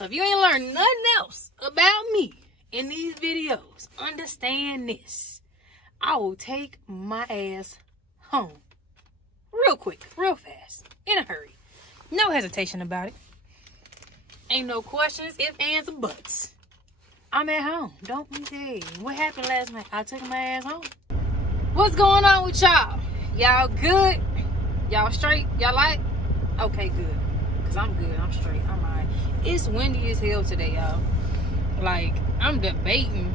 So if you ain't learned nothing else about me in these videos, understand this. I will take my ass home. Real quick, real fast, in a hurry. No hesitation about it. Ain't no questions, ifs, ands, or buts. I'm at home. Don't be dead. What happened last night? I took my ass home. What's going on with y'all? Y'all good? Y'all straight? Y'all like? Okay, good. Cause I'm good. I'm straight. I'm alright. It's windy as hell today, y'all. Like, I'm debating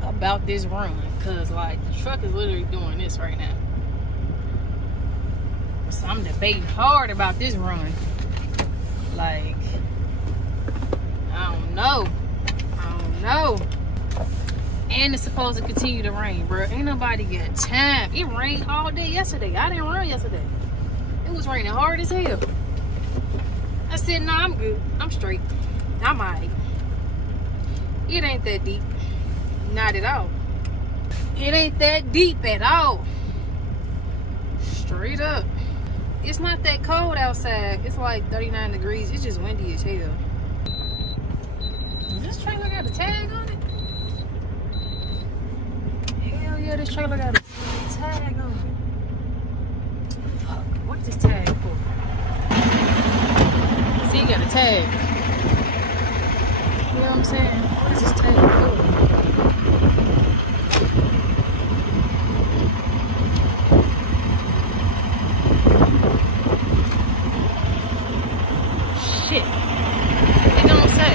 about this run. Cause like the truck is literally doing this right now. So I'm debating hard about this run. Like, I don't know. And it's supposed to continue to rain, bro. Ain't nobody got time. It rained all day yesterday. I didn't run yesterday. It was raining hard as hell. I said, nah, I'm good. I'm straight. I'm alright. It ain't that deep. Not at all. It ain't that deep at all. Straight up. It's not that cold outside. It's like 39 degrees. It's just windy as hell. This trailer got a tag on it? Hell yeah, this trailer got a tag on it. Fuck, what's this tag for? See, you got a tag. You know what I'm saying? What is this tag for? Shit. It don't say.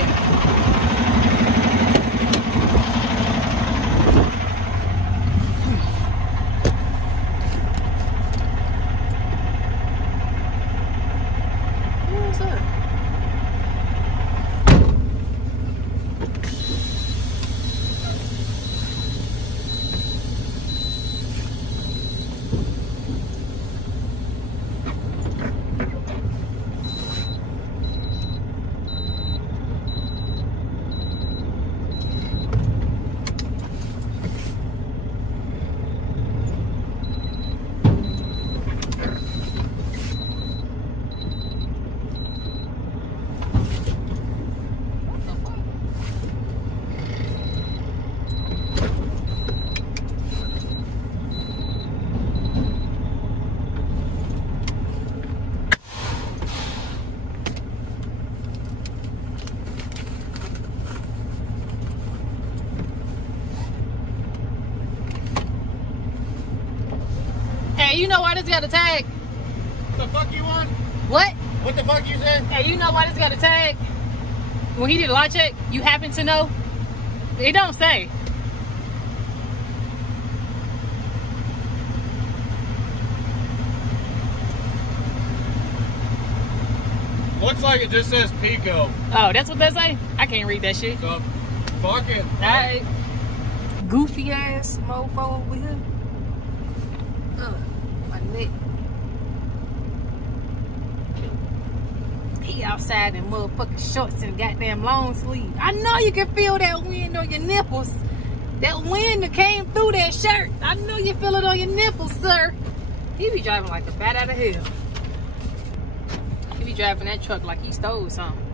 Who's that? You know why this got a tag? What the fuck you want? What? What the fuck you said? Hey, you know why this got a tag? When he did a lot check, you happen to know? It don't say. Looks like it just says Pico. Oh, that's what that say? I can't read that shit. So, fuck it. Alright. Goofy ass mofo over here. Oh, my neck. He outside in motherfucking shorts and goddamn long sleeve. I know you can feel that wind on your nipples. That wind that came through that shirt. I know you feel it on your nipples, sir. He be driving like a bat out of hell. He be driving that truck like he stole something.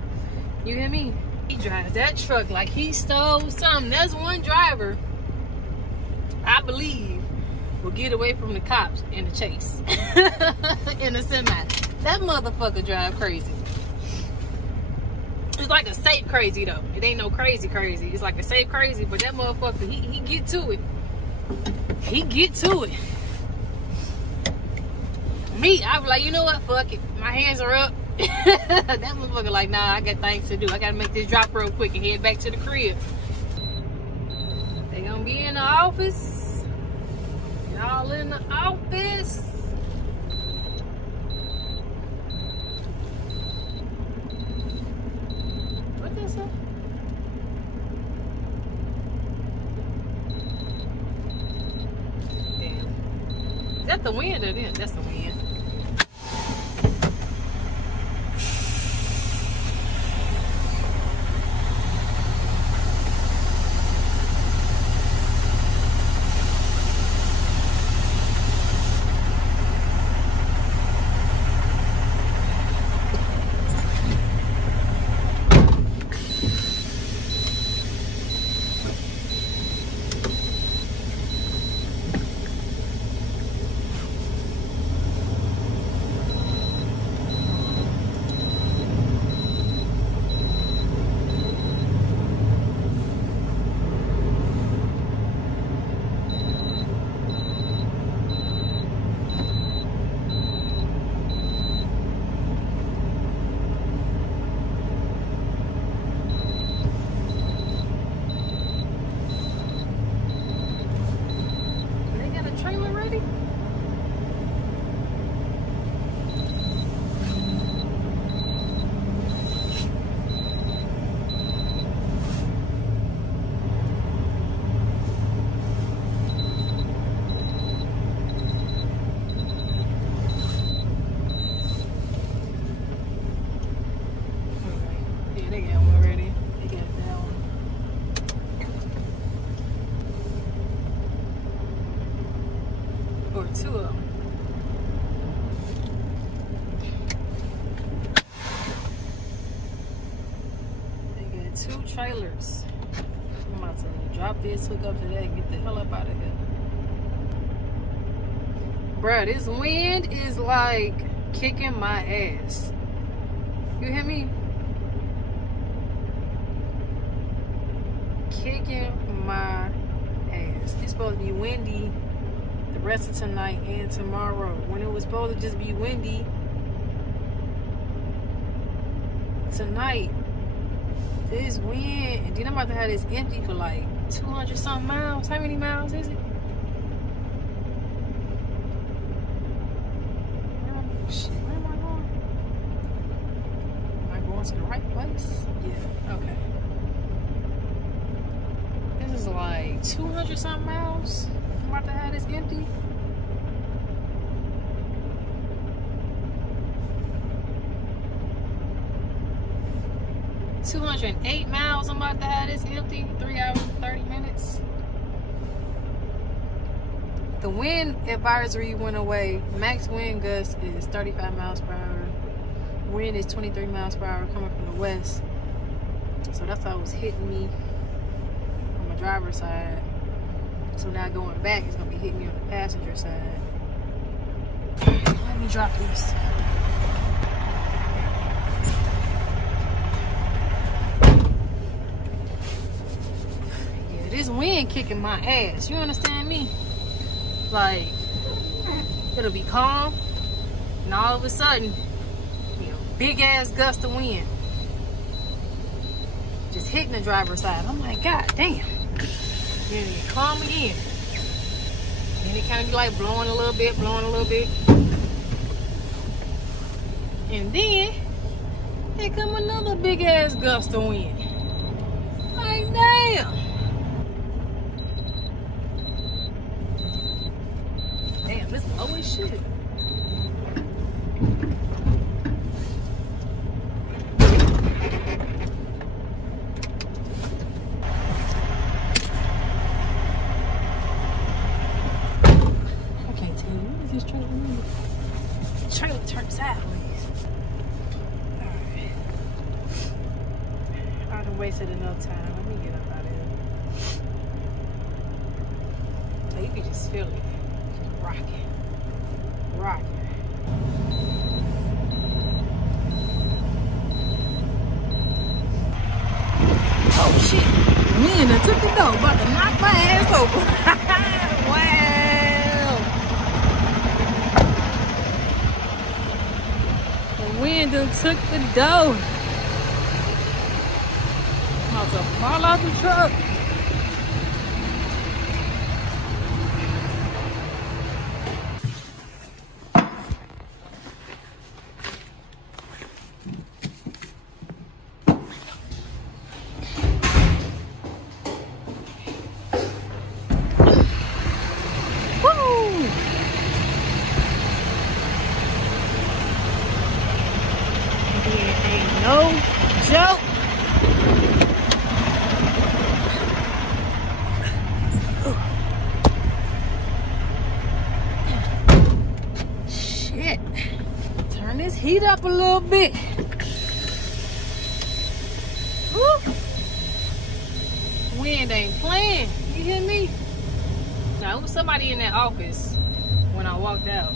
You hear me? He drives that truck like he stole something. There's one driver, I believe, will get away from the cops in the chase. In the semi. That motherfucker drive crazy. It's like a safe crazy though. It ain't no crazy. It's like a safe crazy, but that motherfucker, he get to it. He get to it. Me, I was like, you know what? Fuck it. My hands are up. That motherfucker like, nah, I got things to do. I gotta make this drop real quick and head back to the crib. They gonna be in the office. Y'all in the office. What is it? Damn. Is that the wind or this? That's the wind. They got one ready. They got that one. Or two of them. They got two trailers. I'm about to drop this, hook up to that, and get the hell up out of here. Bruh, this wind is like kicking my ass. You hear me? Kicking my ass. It's supposed to be windy the rest of tonight and tomorrow. When it was supposed to just be windy tonight, this wind, and then I'm about to have this empty for like 200 something miles. How many miles is it? Shit, where am I going? Am I going to the right place? Yeah, okay. This is like 200 something miles. I'm about to have this empty. $208 miles. I'm about to have this empty. 3 hours and 30 minutes. The wind advisory went away. Max wind gust is 35 miles per hour. Wind is 23 miles per hour coming from the west. So that's how it was hitting me on my driver's side. So now going back, it's gonna be hitting me on the passenger side. Let me drop these. Yeah, this wind kicking my ass. You understand me? Like, it'll be calm, and all of a sudden, big ass gust of wind just hitting the driver's side. I'm like, God damn. Then it calm again. Then it kind of be like blowing a little bit, blowing a little bit. And then, here come another big ass gust of wind. Like, damn. Damn, it's low as shit. Trailer turned sideways. Alright. I done wasted enough time. Let me get up out of here. So you can just feel it. Just rocking. Rocking. Oh shit. Wind done took the door. About to knock my ass over. Wow. Wind done took the dough. I'm about to fall out the truck. No joke. Shit. Turn this heat up a little bit. Woo. Wind ain't playing. You hear me? Now, it was somebody in that office when I walked out.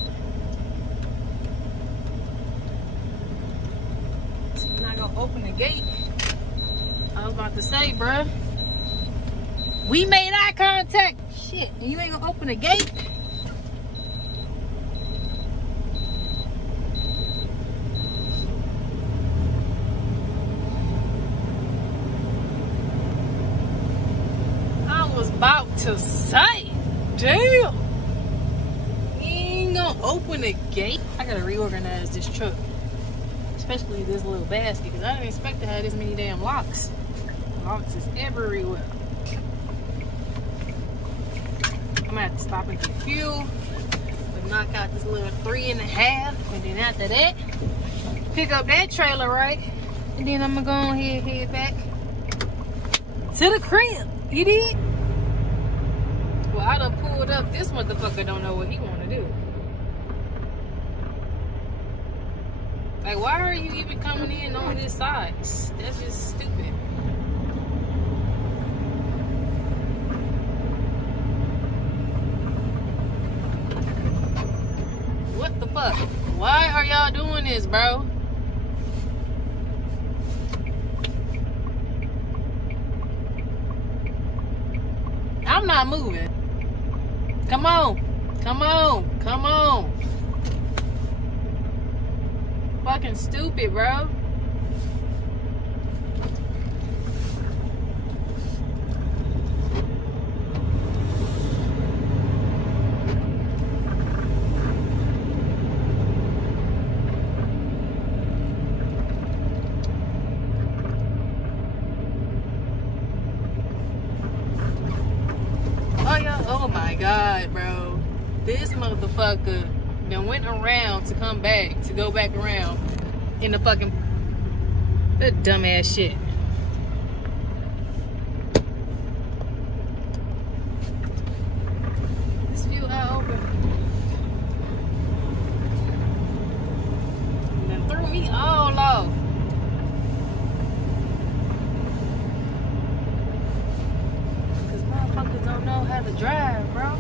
Not gonna open the gate. I was about to say, bruh, we made eye contact. Shit, and you ain't gonna open the gate? I was about to say, damn, you ain't gonna open the gate? I gotta reorganize this truck. Especially this little basket, because I didn't expect to have this many damn locks. Locks is everywhere. I'm gonna have to stop and get fuel, but knock out this little 3.5, and then after that, pick up that trailer, right? Then I'm gonna go ahead and head back to the crib. You did? Well, I done pulled up. This motherfucker don't know what he wanna do. Like, why are you even coming in on this side? That's just stupid. What the fuck? Why are y'all doing this, bro? I'm not moving. Come on. Come on. Come on. Fucking stupid, bro. Oh my God, bro. This motherfucker then went around to come back, to go back around in the fucking, the dumbass shit. This view out open. And then threw me all off. Motherfuckers don't know how to drive, bro.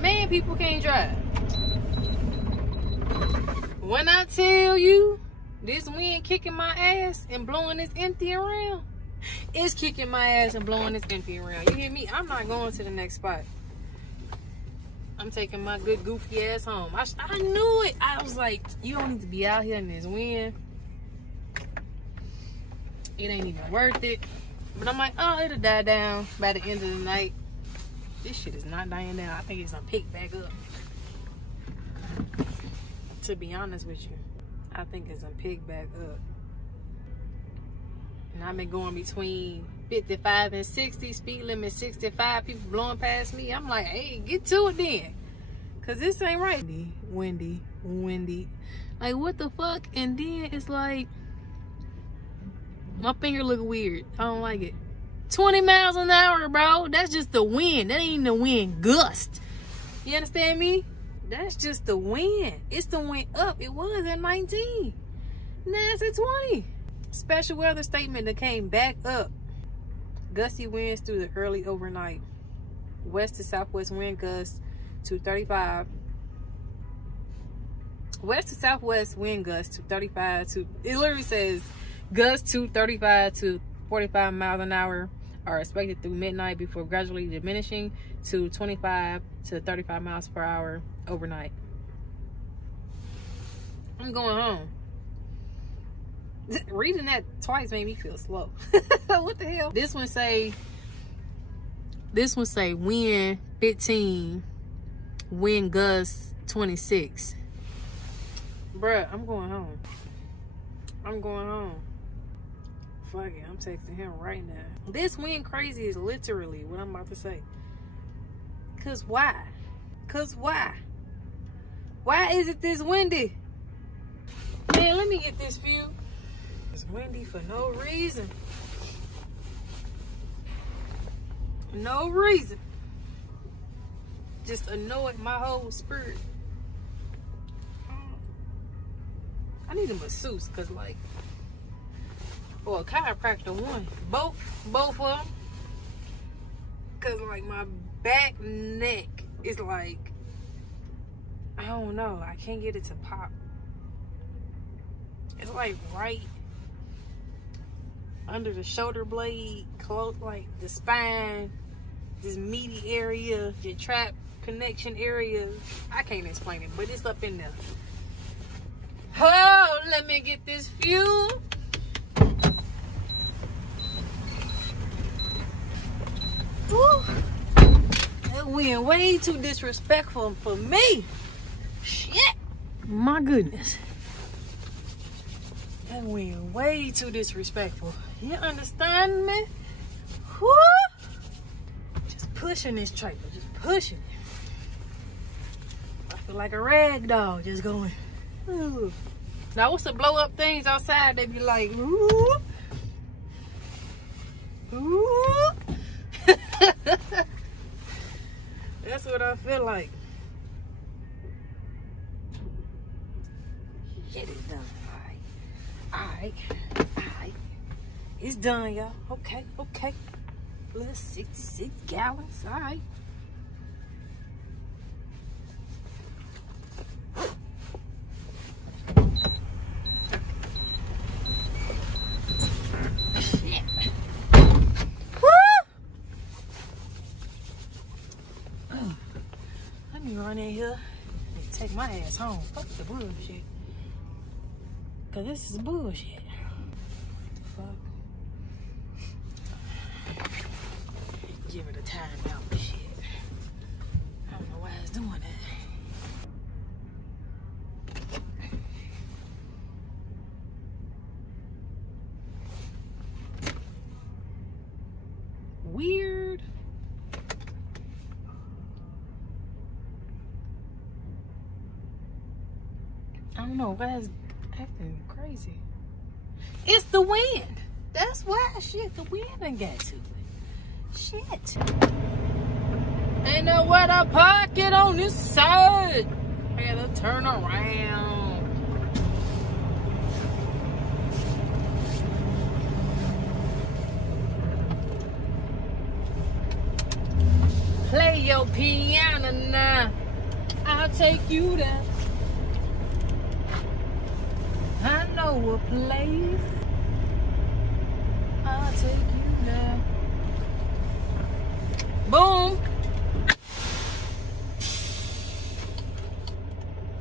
Man, people can't drive. When I tell you this wind kicking my ass and blowing this empty around, it's kicking my ass and blowing this empty around. You hear me? I'm not going to the next spot. I'm taking my good goofy ass home. I knew it. I was like, you don't need to be out here in this wind. It ain't even worth it. But I'm like, oh, it'll die down by the end of the night. This shit is not dying down. I think it's gonna pick back up. To be honest with you, I think it's gonna pick back up. And I've been going between 55 and 60, speed limit 65, people blowing past me. I'm like, hey, get to it then. Cause this ain't right. Windy. Like, what the fuck? And then it's like, my finger look weird. I don't like it. 20 miles an hour, bro. That's just the wind. That ain't the wind gust. You understand me? That's just the wind. It's the wind up. It was at 19. Now it's at 20. Special weather statement that came back up. Gusty winds through the early overnight. West to southwest wind gusts to 35. West to southwest wind gusts to 35 to, it literally says gusts to 35 to 45 miles an hour are expected through midnight before gradually diminishing to 25 to 35 miles per hour overnight. I'm going home. Reading that twice made me feel slow. What the hell? This one say wind 15, wind gust 26. Bruh, I'm going home. I'm going home. Fuck it, I'm texting him right now. This wind crazy is literally what I'm about to say. Cause why? Cause why? Why is it this windy? Man, let me get this view. It's windy for no reason. No reason. Just annoyed my whole spirit. I need a masseuse, cause like, or a chiropractor one. Both of them. Cause like my back, neck is like, I don't know. I can't get it to pop. It's like right under the shoulder blade, close, like the spine, this meaty area, your trap connection area. I can't explain it, but it's up in there. Oh, let me get this view. Woo. That wind way too disrespectful for me. Shit. My goodness. That wind way too disrespectful. You understand me? Whoo! Just pushing this trailer, just pushing it. I feel like a rag doll just going. Ooh. Now what's the blow up things outside? They be like, ooh, ooh. That's what I feel like. Get it done. Alright. It's done, y'all. Okay. Little 66 gallons. Alright. Let me run in here and take my ass home. Fuck the bullshit. Cause this is bullshit. What the fuck? Give it a time out and shit. I don't know why I was doing that. Weird. I don't know why it's acting crazy. It's the wind. That's why. Shit, the wind done got to it. Shit. Ain't nowhere to park it on this side. I gotta turn around. Play your piano now. I'll take you there. I know a place. I'll take you there. Boom.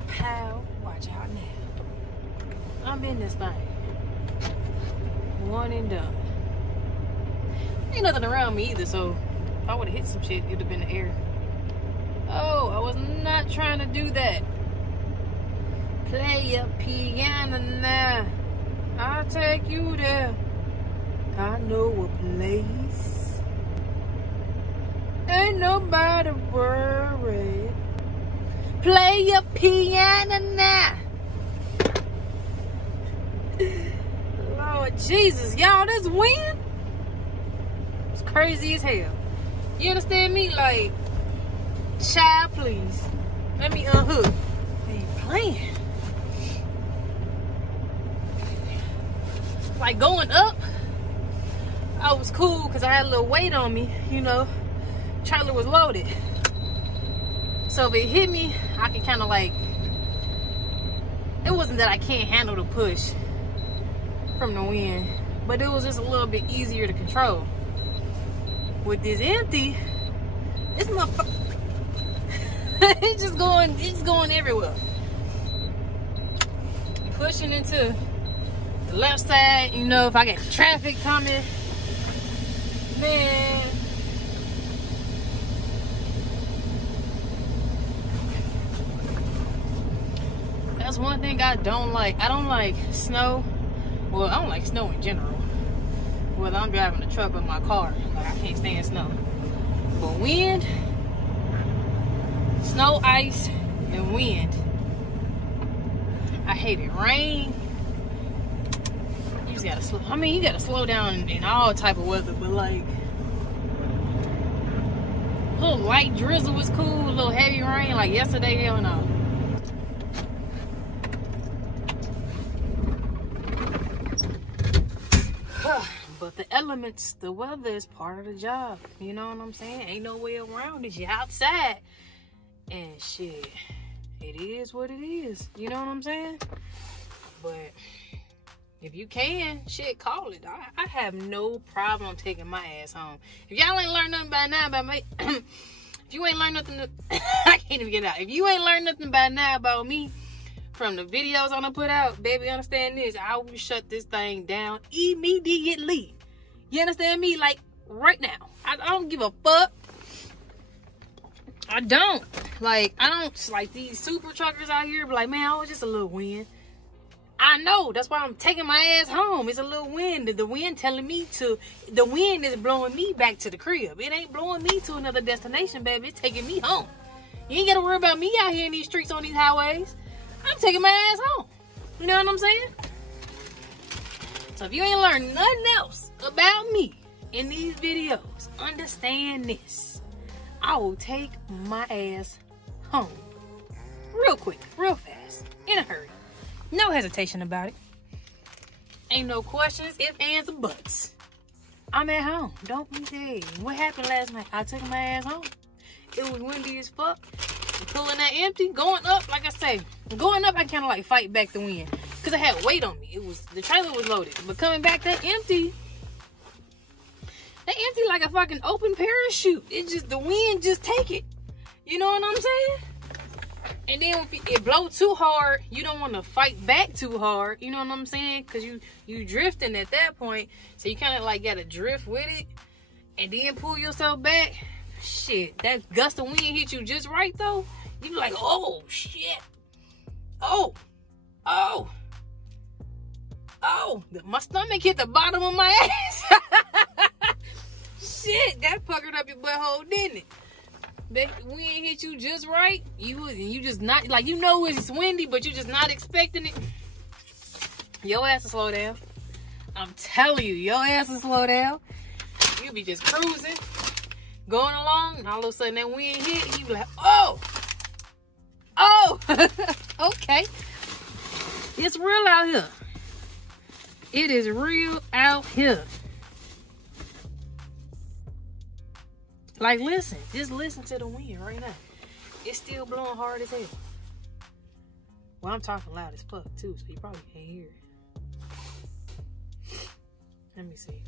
Pow. Watch out now. I'm in this thing. One and done. Ain't nothing around me either, so if I would have hit some shit, it'd have been the air. Oh, I was not trying to do that. Play your piano now. I'll take you there. I know a place. Ain't nobody worried. Play your piano now. Lord Jesus, y'all, this wind, it's crazy as hell. You understand me? Like, child, please. Let me unhook. They ain't playing. Like going up, I was cool because I had a little weight on me, you know. Trailer was loaded. So if it hit me, I can kind of like, it wasn't that I can't handle the push from the wind, but it was just a little bit easier to control. With this empty, this motherfucker, it's just going everywhere. Pushing into the left side, you know, if I get traffic coming, man. That's one thing I don't like. I don't like snow. Well, I don't like snow in general. Whether I'm driving a truck or my car, like I can't stand snow. But wind, snow, ice, and wind, I hate it. Rain, you just gotta slow. I mean, you gotta slow down in all type of weather, but like a little light drizzle was cool. A little heavy rain, like yesterday, hell no. But the elements, the weather is part of the job. You know what I'm saying? Ain't no way around it. You're outside. And shit, it is what it is. You know what I'm saying? But if you can, shit, call it. I have no problem taking my ass home. If y'all ain't learned nothing by now about me, if you ain't learned nothing, I can't even get out. If you ain't learned nothing by now about me, from the videos I'm gonna put out, baby, understand this. I will shut this thing down immediately. You understand me? Like, right now. I don't give a fuck. I don't. Like, I don't, like, these super truckers out here be like, man, oh, it's just a little wind. I know. That's why I'm taking my ass home. It's a little wind. The wind telling me to, the wind is blowing me back to the crib. It ain't blowing me to another destination, baby. It's taking me home. You ain't got to worry about me out here in these streets on these highways. I'm taking my ass home. You know what I'm saying? So if you ain't learned nothing else about me in these videos, understand this. I will take my ass home. Real quick, real fast, in a hurry. No hesitation about it. Ain't no questions, ifs, ands, or buts. I'm at home. Don't be dead. What happened last night? I took my ass home. It was windy as fuck. Pulling that empty, going up, like I say, going up, I kind of like fight back the wind. Because I had weight on me. The trailer was loaded. But coming back, that empty like a fucking open parachute. It just, the wind just take it. You know what I'm saying? And then if it blow too hard, you don't want to fight back too hard. You know what I'm saying? Because you drifting at that point. So you kind of like got to drift with it. And then pull yourself back. Shit, that gust of wind hit you just right though. You be like, oh shit. Oh. My stomach hit the bottom of my ass. Shit, that puckered up your butthole, didn't it? That wind hit you just right. You just not, like, you know it's windy, but you're just not expecting it. Your ass will slow down. I'm telling you, your ass will slow down. You be just cruising, going along, and all of a sudden that wind hit, you be like, oh. Okay. It's real out here. It is real out here. Like, listen. Just listen to the wind right now. It's still blowing hard as hell. Well, I'm talking loud as fuck, too, so you probably can't hear it. Let me see.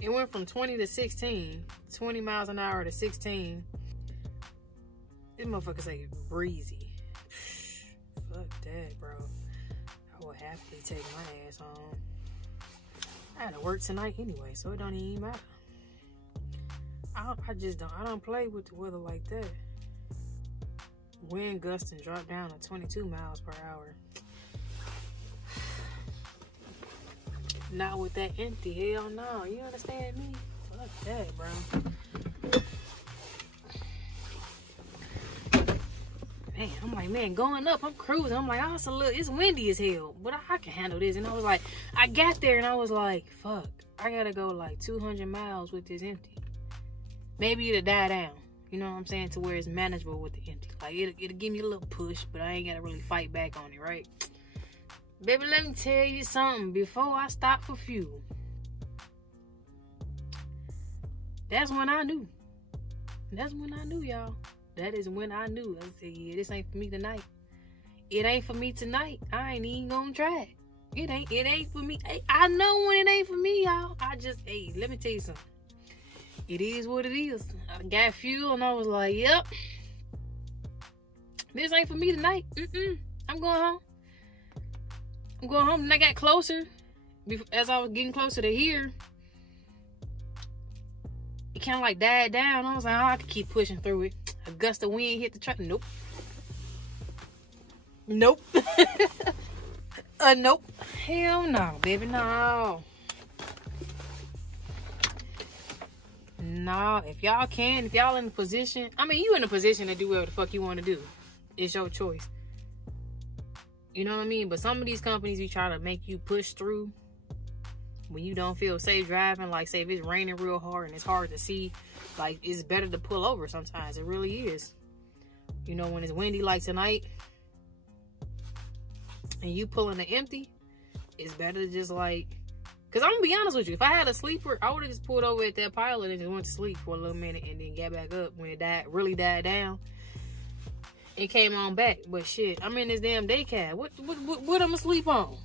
It went from 20 to 16. 20 miles an hour to 16. This motherfucker say breezy. Fuck that, bro. I would happily take my ass home. I had to work tonight anyway, so it don't even matter. I don't play with the weather like that. Wind gusts and drop down to 22 miles per hour. Not with that empty, hell no. You understand me? Fuck that, bro. Man, I'm like, man, going up, I'm cruising. I'm like, oh, it's windy as hell, but I can handle this. And I was like, I got there and I was like, fuck, I gotta go like 200 miles with this empty. Maybe it'll die down, you know what I'm saying, to where it's manageable with the empty. Like, it'll give me a little push, but I ain't gotta really fight back on it, right? Baby, let me tell you something. Before I stop for fuel, that's when I knew. That's when I knew, y'all. That is when I knew. I said, yeah, this ain't for me tonight. It ain't for me tonight. I ain't even gonna try it. It ain't for me. I know when it ain't for me, y'all. Hey, let me tell you something. It is what it is. I got fuel and I was like, yep. This ain't for me tonight. I'm going home. I'm going home. And I got closer. As I was getting closer to here, it kind of like died down. I was like, oh, I could keep pushing through it. A gust of wind hit the truck. Nope. Nope. Nope. Hell no, baby. No. No. If y'all in a position, I mean, you in a position to do whatever the fuck you want to do. It's your choice. You know what I mean? But some of these companies, you try to make you push through when you don't feel safe driving. Like, say if it's raining real hard and it's hard to see, like, it's better to pull over sometimes. It really is. You know, when it's windy like tonight and you pulling the empty, it's better to just like, because I'm gonna be honest with you, if I had a sleeper, I would have just pulled over at that pilot and just went to sleep for a little minute and then got back up when it really died down. It came on back. But shit, I'm in this damn day cab. What I'm gonna sleep on?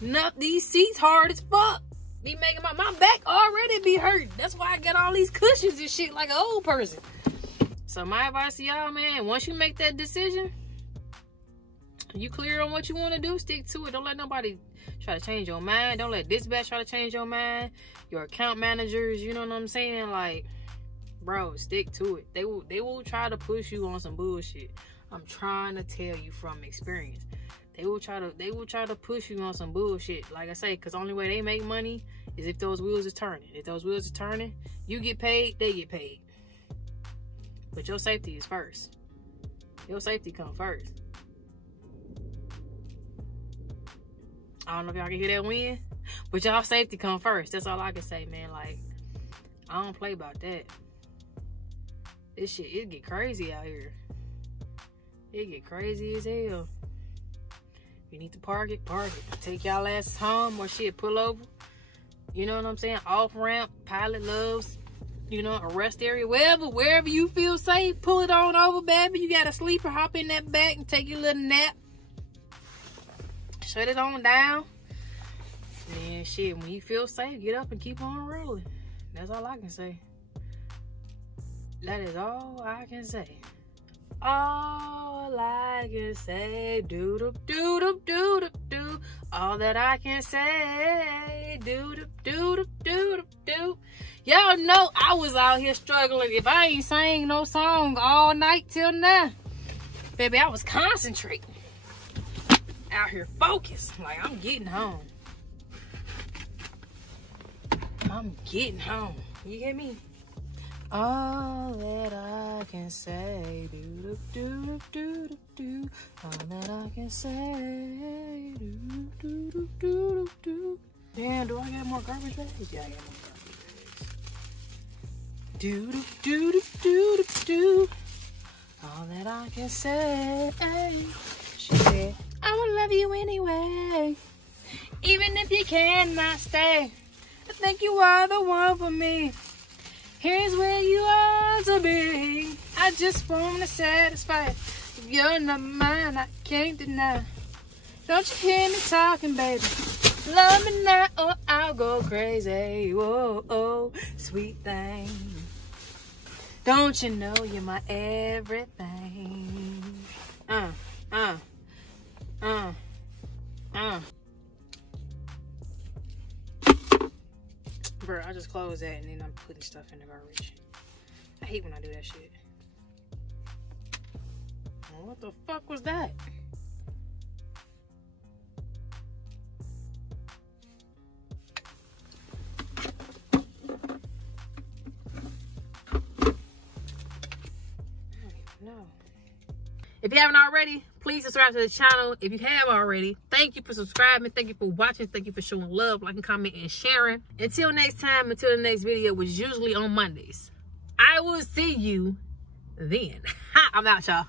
Not these seats hard as fuck. Be making my back already be hurt. That's why I got all these cushions and shit like an old person. So my advice to y'all, man, once you make that decision, you clear on what you want to do, stick to it. Don't let nobody try to change your mind. Don't let dispatch try to change your mind. Your account managers, you know what I'm saying? Like, bro, stick to it. They will try to push you on some bullshit. I'm trying to tell you from experience. They will try to push you on some bullshit. Like I say, because the only way they make money is if those wheels is turning. If those wheels are turning, you get paid, they get paid. But your safety is first. Your safety come first. I don't know if y'all can hear that wind, but y'all safety come first. That's all I can say, man. Like, I don't play about that. This shit, it get crazy out here. It get crazy as hell. You need to park it, park it. Take y'all asses home or shit, pull over. You know what I'm saying? Off ramp, Pilot Loves, you know, a rest area, wherever you feel safe, pull it on over, baby. You got a sleeper, hop in that back and take your little nap. Shut it on down. And shit, when you feel safe, get up and keep on rolling. That's all I can say. That is all I can say. All I can say, do-do-do-do-do-do. All that I can say, do-do-do-do-do-do. Y'all know I was out here struggling. If I ain't sang no song all night till now, baby, I was concentrating. Out here focused. Like, I'm getting home. I'm getting home. You hear me? All that I can say, do-do-do-do-do-do. All that I can say, do-do-do-do-do-do. Damn, do I got more garbage bags? Yeah, I got more garbage bags. Do-do-do-do-do-do. All that I can say. She said, I will love you anyway, even if you cannot stay. I think you are the one for me. Here's where you ought to be. I just want to satisfy. If you're not mine, I can't deny. Don't you hear me talking, baby? Love me now or I'll go crazy. Whoa, oh, sweet thing. Don't you know you're my everything? Bro, I just closed that and then I'm putting stuff in the garbage. I hate when I do that shit. What the fuck was that? No. If you haven't already, please subscribe to the channel. If you have already, thank you for subscribing. Thank you for watching. Thank you for showing love, liking, comment, and sharing. Until next time, until the next video, which is usually on Mondays, I will see you then. I'm out, y'all.